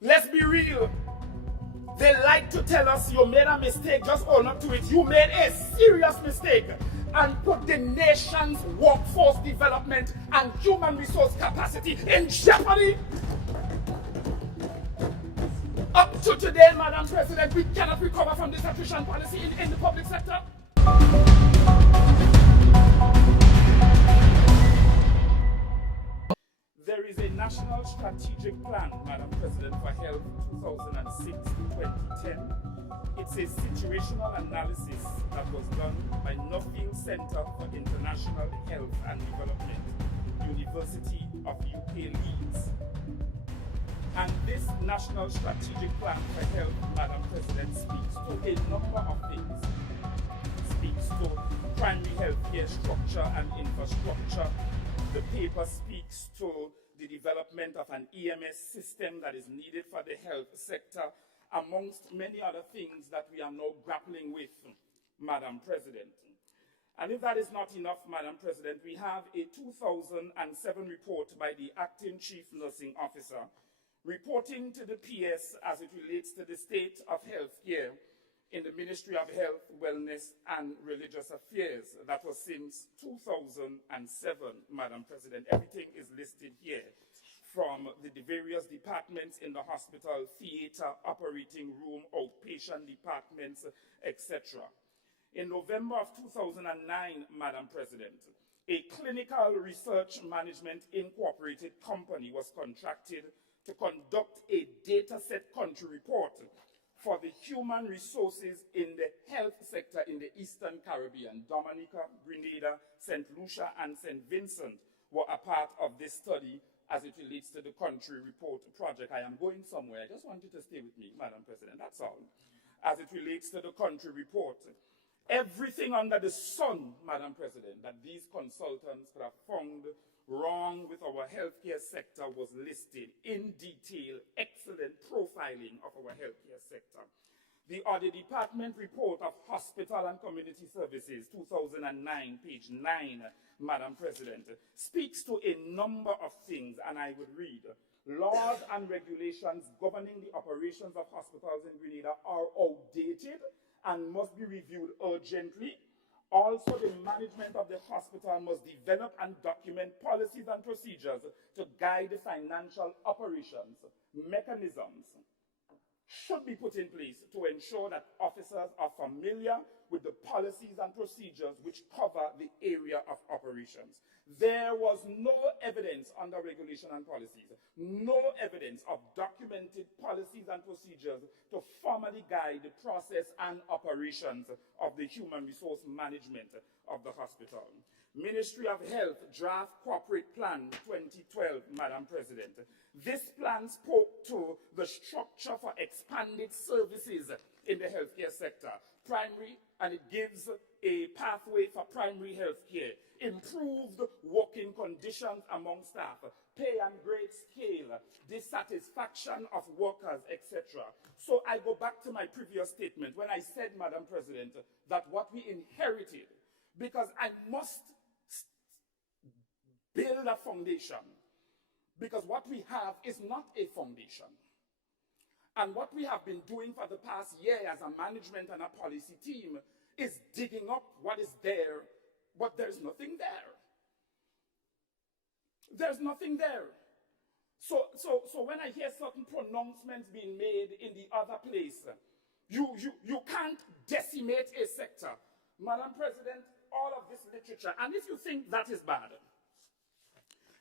Let's be real. They like to tell us you made a mistake, just own up to it. You made a serious mistake and put the nation's workforce development and human resource capacity in jeopardy. Up to today, Madam President, we cannot recover from this attrition policy in the public sector. There is a national strategic plan, Madam President, for health 2006-2010. It's a situational analysis that was done by Nuffield Center for International Health and Development, University of UK Leeds. And this national strategic plan for health, Madam President, speaks to a number of things. It speaks to primary healthcare structure and infrastructure. The paper speaks to the development of an EMS system that is needed for the health sector, amongst many other things that we are now grappling with, Madam President. And if that is not enough, Madam President, we have a 2007 report by the Acting Chief Nursing Officer reporting to the PS as it relates to the state of healthcare in the Ministry of Health, Wellness and Religious Affairs. That was since 2007, Madam President. Everything is listed here, from the various departments in the hospital, theater, operating room, outpatient departments, etc. In November of 2009, Madam President, a clinical research management incorporated company was contracted to conduct a dataset country report for the human resources in the health sector in the Eastern Caribbean. Dominica, Grenada, St. Lucia, and St. Vincent were a part of this study as it relates to the country report project. I am going somewhere. I just want you to stay with me, Madam President, that's all. As it relates to the country report, everything under the sun, Madam President, that these consultants could have found wrong with our healthcare sector was listed in detail. Excellent profiling of our healthcare sector. The Audit Department report of Hospital and Community Services, 2009, page 9, Madam President, speaks to a number of things, and I would read. Laws and regulations governing the operations of hospitals in Grenada are outdated and must be reviewed urgently. Also, the management of the hospital must develop and document policies and procedures to guide the financial operations. Mechanisms should be put in place to ensure that officers are familiar with the policies and procedures which cover the area of operations. There was no evidence under regulation and policies, no evidence of documented policies and procedures to formally guide the process and operations of the human resource management of the hospital. Ministry of Health Draft Corporate Plan 2012, Madam President. This plan spoke to the structure for expanded services in the healthcare sector. Primary, and it gives a pathway for primary health care, improved working conditions among staff, pay and grade scale, dissatisfaction of workers, etc. So I go back to my previous statement when I said, Madam President, that what we inherited, because I must build a foundation, because what we have is not a foundation. And what we have been doing for the past year as a management and a policy team is digging up what is there, but there's nothing there. There's nothing there. So when I hear certain pronouncements being made in the other place, you can't decimate a sector. Madam President, all of this literature, and if you think that is bad,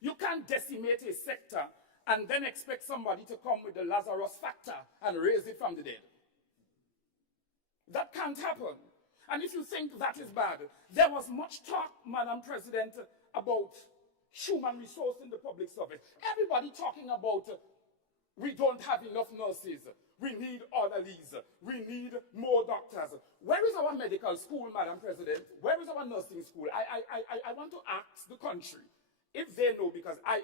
you can't decimate a sector and then expect somebody to come with the Lazarus factor and raise it from the dead. That can't happen. And if you think that is bad, there was much talk, Madam President, about human resource in the public service. Everybody talking about we don't have enough nurses, we need orderlies, we need more doctors. Where is our medical school, Madam President? Where is our nursing school? I want to ask the country if they know, because I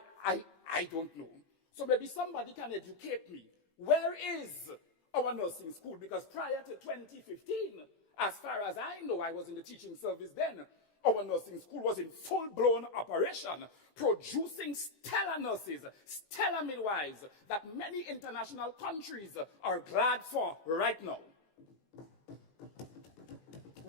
don't know. So maybe somebody can educate me. Where is our nursing school? Because prior to 2015, as far as I know, I was in the teaching service then, our nursing school was in full-blown operation, producing stellar nurses, stellar midwives that many international countries are glad for right now.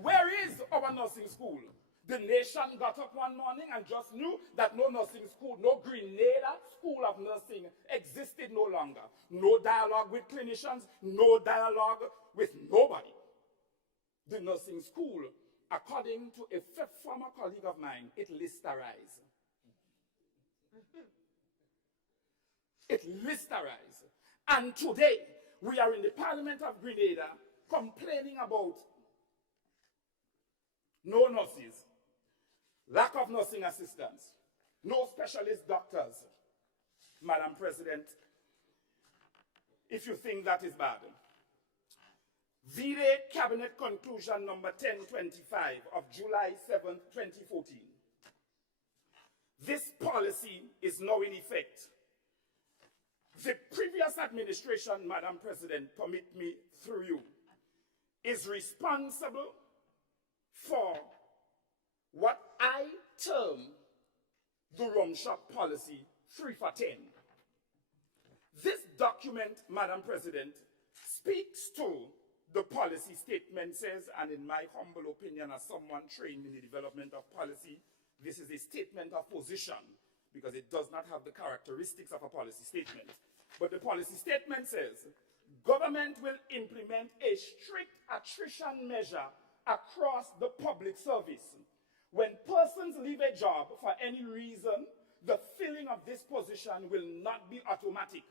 Where is our nursing school? The nation got up one morning and just knew that no nursing school, no Grenada school of nursing existed no longer. No dialogue with clinicians, no dialogue with nobody. The nursing school, according to a former colleague of mine, it listerized. It listerized. And today, we are in the Parliament of Grenada complaining about no nurses, lack of nursing assistants, no specialist doctors. Madam President, if you think that is bad, V-Day Cabinet Conclusion number 1025 of July 7th, 2014. This policy is now in effect. The previous administration, Madam President, permit me through you, is responsible for what I term the rum shop policy 3 for 10. This document, Madam President, speaks to the policy statement says, and in my humble opinion as someone trained in the development of policy, this is a statement of position because it does not have the characteristics of a policy statement. But the policy statement says, government will implement a strict attrition measure across the public service. When persons leave a job for any reason, the filling of this position will not be automatic.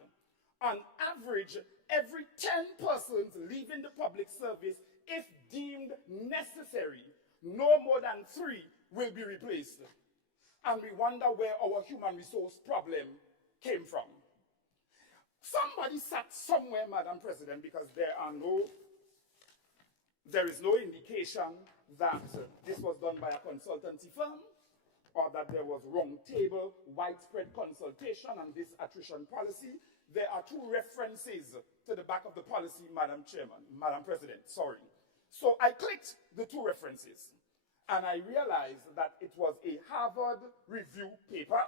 On average, every 10 persons leaving the public service, if deemed necessary, no more than 3 will be replaced. And we wonder where our human resource problem came from. Somebody sat somewhere, Madam President, because there is no indication that this was done by a consultancy firm or that there was round table, widespread consultation on this attrition policy. There are 2 references to the back of the policy, Madam President, sorry. So I clicked the 2 references and I realized that it was a Harvard Review paper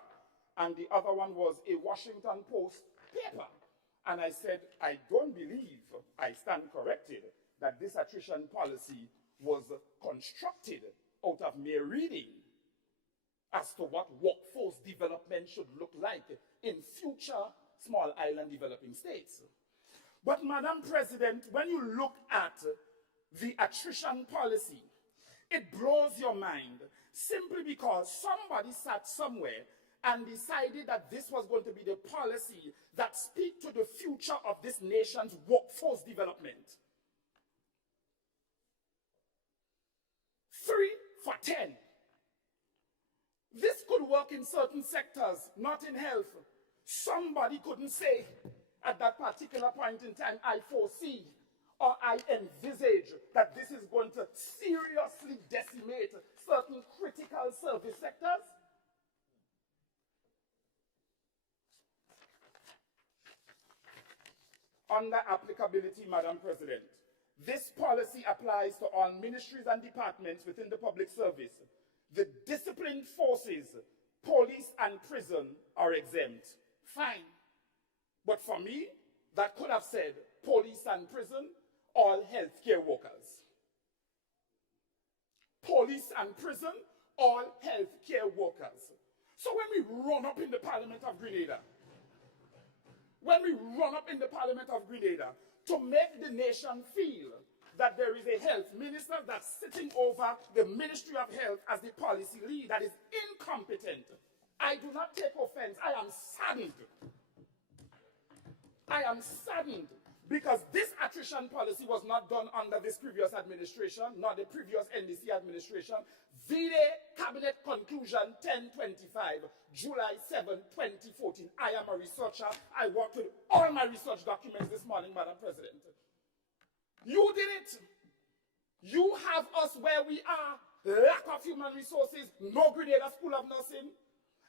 and the other one was a Washington Post paper. And I said, I don't believe, I stand corrected, that this attrition policy was constructed out of mere reading as to what workforce development should look like in future small island developing states. But Madam President, when you look at the attrition policy, it blows your mind simply because somebody sat somewhere and decided that this was going to be the policy that speaks to the future of this nation's workforce development. 3 for 10. This could work in certain sectors, not in health. Somebody couldn't say at that particular point in time, I foresee or I envisage that this is going to seriously decimate certain critical service sectors. Under applicability, Madam President, this policy applies to all ministries and departments within the public service. The disciplined forces, police and prison are exempt. Fine. But for me, that could have said police and prison, all healthcare workers. Police and prison, all healthcare workers. So when we run up in the Parliament of Grenada, to make the nation feel that there is a health minister that's sitting over the Ministry of Health as the policy lead that is incompetent, I do not take offense. I am saddened. I am saddened because this attrition policy was not done under this previous administration, nor the previous NDC administration. V-Day Cabinet Conclusion 1025, July 7, 2014. I am a researcher. I worked with all my research documents this morning, Madam President. You did it. You have us where we are. Lack of human resources, no Grenada School of Nursing,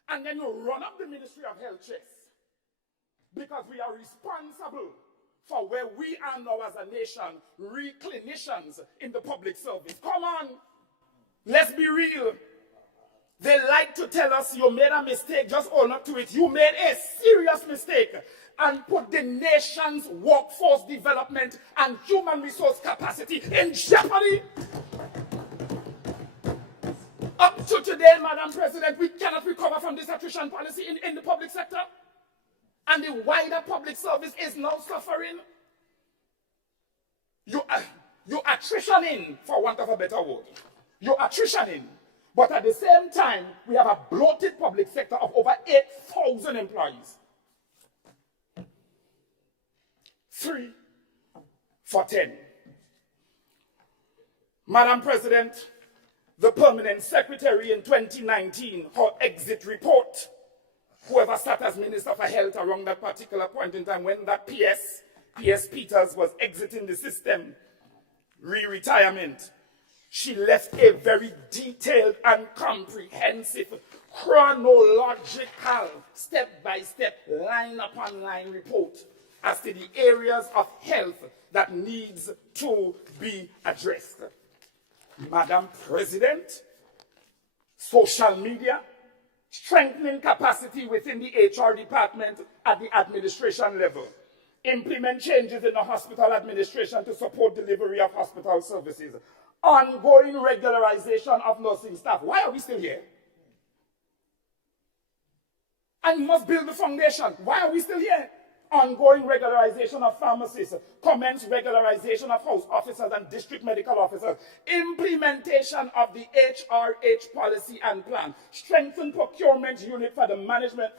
and then you run up the Ministry of Health chest. Because we are responsible for where we are now as a nation, clinicians in the public service. Come on, let's be real. They like to tell us you made a mistake, just own up to it. You made a serious mistake and put the nation's workforce development and human resource capacity in jeopardy. Up to today, Madam President, we cannot recover from this attrition policy in the public sector. And the wider public service is now suffering. You attritioning, for want of a better word. You're attritioning. But at the same time, we have a bloated public sector of over 8,000 employees. 3 for 10. Madam President, the Permanent Secretary in 2019, her exit report, whoever sat as Minister for Health around that particular point in time when that PS Peters was exiting the system, re-retirement, she left a very detailed and comprehensive, chronological, step-by-step, line-upon-line report as to the areas of health that needs to be addressed. Madam President, social media, strengthening capacity within the HR department at the administration level, implement changes in the hospital administration to support delivery of hospital services, ongoing regularization of nursing staff. Why are we still here? And you must build the foundation. Why are we still here? Ongoing regularization of pharmacists, commence regularization of house officers and district medical officers, implementation of the HRH policy and plan, strengthen procurement unit for the management.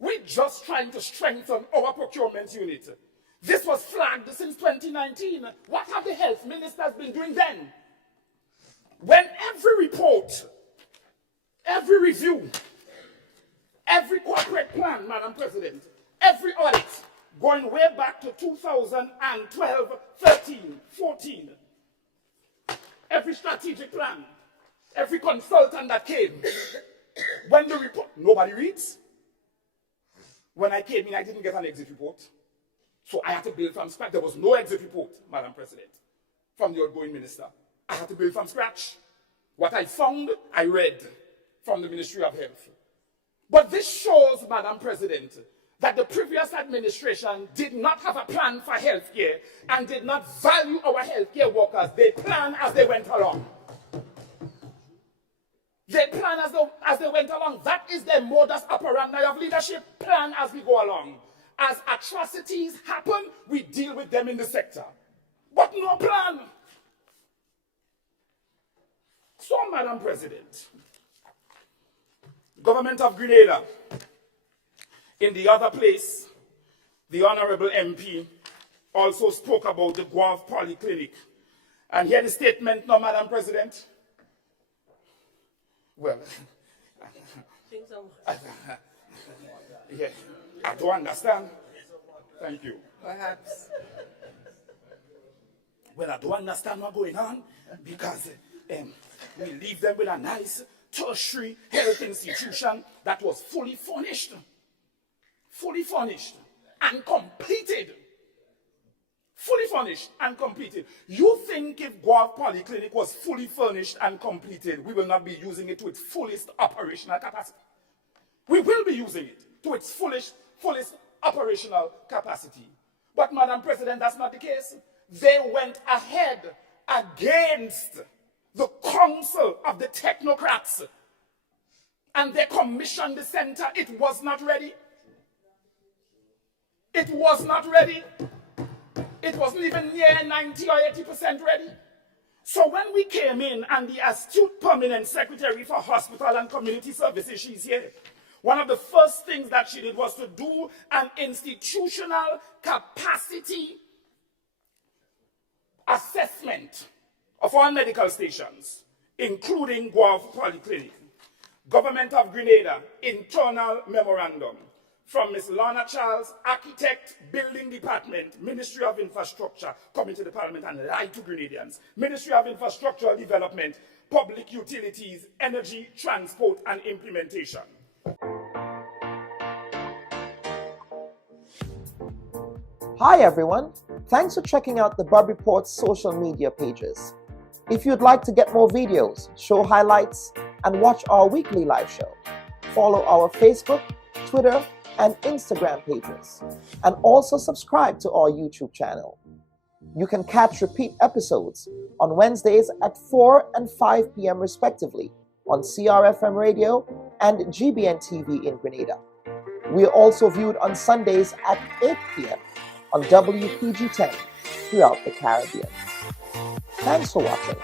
We're just trying to strengthen our procurement unit. This was flagged since 2019. What have the health ministers been doing then? When every report, every review, every corporate plan, Madam President, every audit, going way back to 2012, 13, 14, every strategic plan, every consultant that came, when the report, nobody reads. When I came in, I didn't get an exit report. So I had to build from scratch. There was no exit report, Madam President, from the outgoing minister. I had to build from scratch. What I found, I read from the Ministry of Health. But this shows, Madam President, that the previous administration did not have a plan for healthcare and did not value our healthcare workers. They planned as they went along. They plan as they went along. That is their modus operandi of leadership. Plan as we go along. As atrocities happen, we deal with them in the sector. But no plan. So, Madam President, Government of Grenada, in the other place, the Honorable MP also spoke about the Guelph Polyclinic. And here the statement now, Madam President. Well, yeah, I don't understand. Thank you. Perhaps. Well, I don't understand what's going on because we leave them with a nice tertiary health institution that was fully furnished and completed. Fully furnished and completed. You think if Guelph Polyclinic was fully furnished and completed, we will not be using it to its fullest operational capacity? We will be using it to its fullest operational capacity. But, Madam President, that's not the case. They went ahead against the council of the technocrats and they commissioned the center. It was not ready. It was not ready. It wasn't even near 90 or 80% ready. So when we came in and the astute permanent secretary for hospital and community services, she's here, one of the first things that she did was to do an institutional capacity assessment of all medical stations, including Guelph Polyclinic. Government of Grenada, internal memorandum from Ms. Lorna Charles, Architect, Building Department, Ministry of Infrastructure, coming to the Parliament and lied to Grenadians. Ministry of Infrastructural Development, Public Utilities, Energy, Transport and Implementation. Hi everyone, thanks for checking out the Bub Report's social media pages. If you'd like to get more videos, show highlights, and watch our weekly live show, follow our Facebook, Twitter, and Instagram pages, and also subscribe to our YouTube channel. You can catch repeat episodes on Wednesdays at 4 and 5 p.m. respectively on CRFM Radio and GBN TV in Grenada. We are also viewed on Sundays at 8 p.m. on WPG 10 throughout the Caribbean. Thanks for watching.